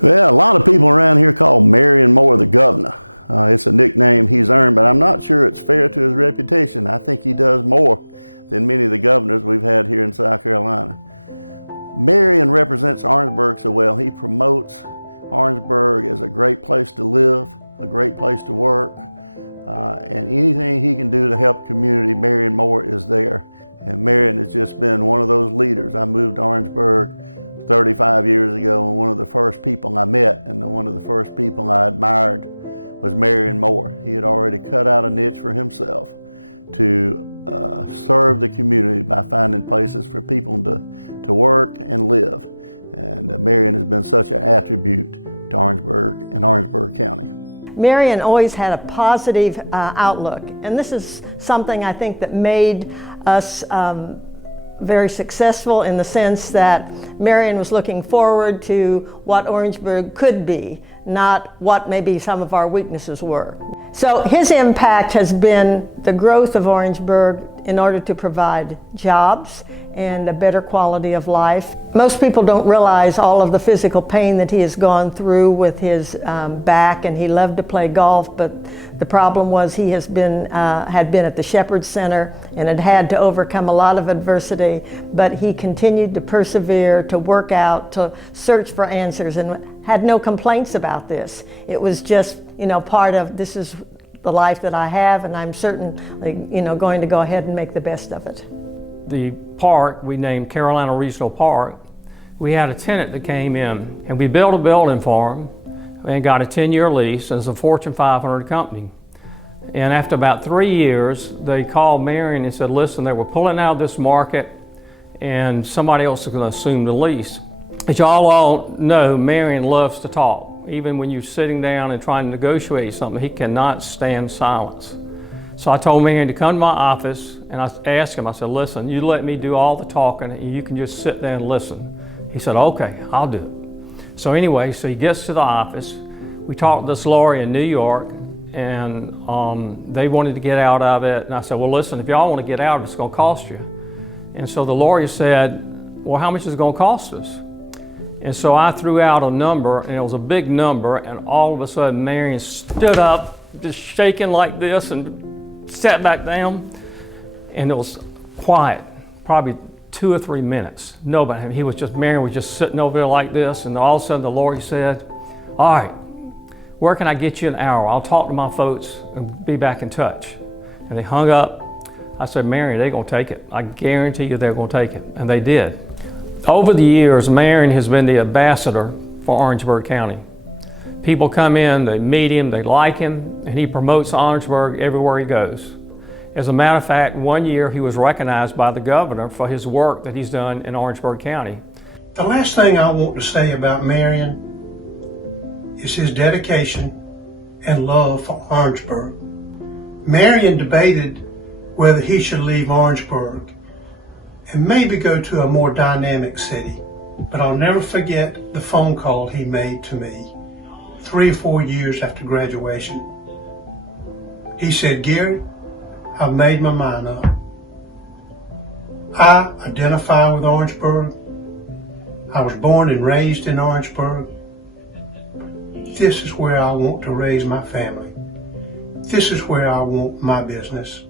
Well, a lot of people around here call Marion Moore the governor. It's a nickname he's earned, but I'm not sure it's fair to his reputation. I think he does more than many of the governors we've had here in South Carolina. Marion represents Orangeburg so well. He promotes Orangeburg as a great place to live, a great place to work, and anything he can do to help the community, Marion Moore is there. And Marion has just been one of those leaders. I moved to Orangeburg 35 years ago, and one of the first people I met and one of the first people I admired was Marion Moore. He had already cut out a niche for himself to serve the community by finding places for people to work and live. And Marion has been such an attribute to Orangeburg and Orangeburg County. Marion always had a positive outlook, and this is something I think that made us very successful, in the sense that Marion was looking forward to what Orangeburg could be, not what maybe some of our weaknesses were. So his impact has been the growth of Orangeburg in order to provide jobs and a better quality of life. Most people don't realize all of the physical pain that he has gone through with his back, and he loved to play golf, but the problem was he had been at the Shepherd Center and had to overcome a lot of adversity, but he continued to persevere, to work out, to search for answers, and had no complaints about this. It was just, part of, this is the life that I have, and I'm certainly, going to go ahead and make the best of it. The park we named Carolina Regional Park. We had a tenant that came in, and we built a building for him and got a 10-year lease as a Fortune 500 company. And after about 3 years, they called Marion and said, listen, they were pulling out of this market and somebody else is going to assume the lease. As y'all all know, Marion loves to talk. Even when you're sitting down and trying to negotiate something, he cannot stand silence. So I told Marion to come to my office, and I asked him, I said, listen, you let me do all the talking and you can just sit there and listen. He said, okay, I'll do it. So anyway, so he gets to the office. We talked to this lawyer in New York, and they wanted to get out of it. And I said, well, listen, if y'all want to get out of it, it's going to cost you. And so the lawyer said, well, how much is it going to cost us? And so I threw out a number, and it was a big number, and all of a sudden Marion stood up, just shaking like this, and sat back down, and it was quiet, probably 2 or 3 minutes. Nobody, Marion was just sitting over there like this, and all of a sudden the lawyer said, all right, where can I get you an hour? I'll talk to my folks and be back in touch. And they hung up. I said, Marion, they're gonna take it. I guarantee you they're gonna take it, and they did. Over the years, Marion has been the ambassador for Orangeburg County. People come in, they meet him, they like him, and he promotes Orangeburg everywhere he goes. As a matter of fact, one year he was recognized by the governor for his work that he's done in Orangeburg County. The last thing I want to say about Marion is his dedication and love for Orangeburg. Marion debated whether he should leave Orangeburg and maybe go to a more dynamic city, but I'll never forget the phone call he made to me 3 or 4 years after graduation. He said, Gary, I've made my mind up. I identify with Orangeburg. I was born and raised in Orangeburg. This is where I want to raise my family. This is where I want my business.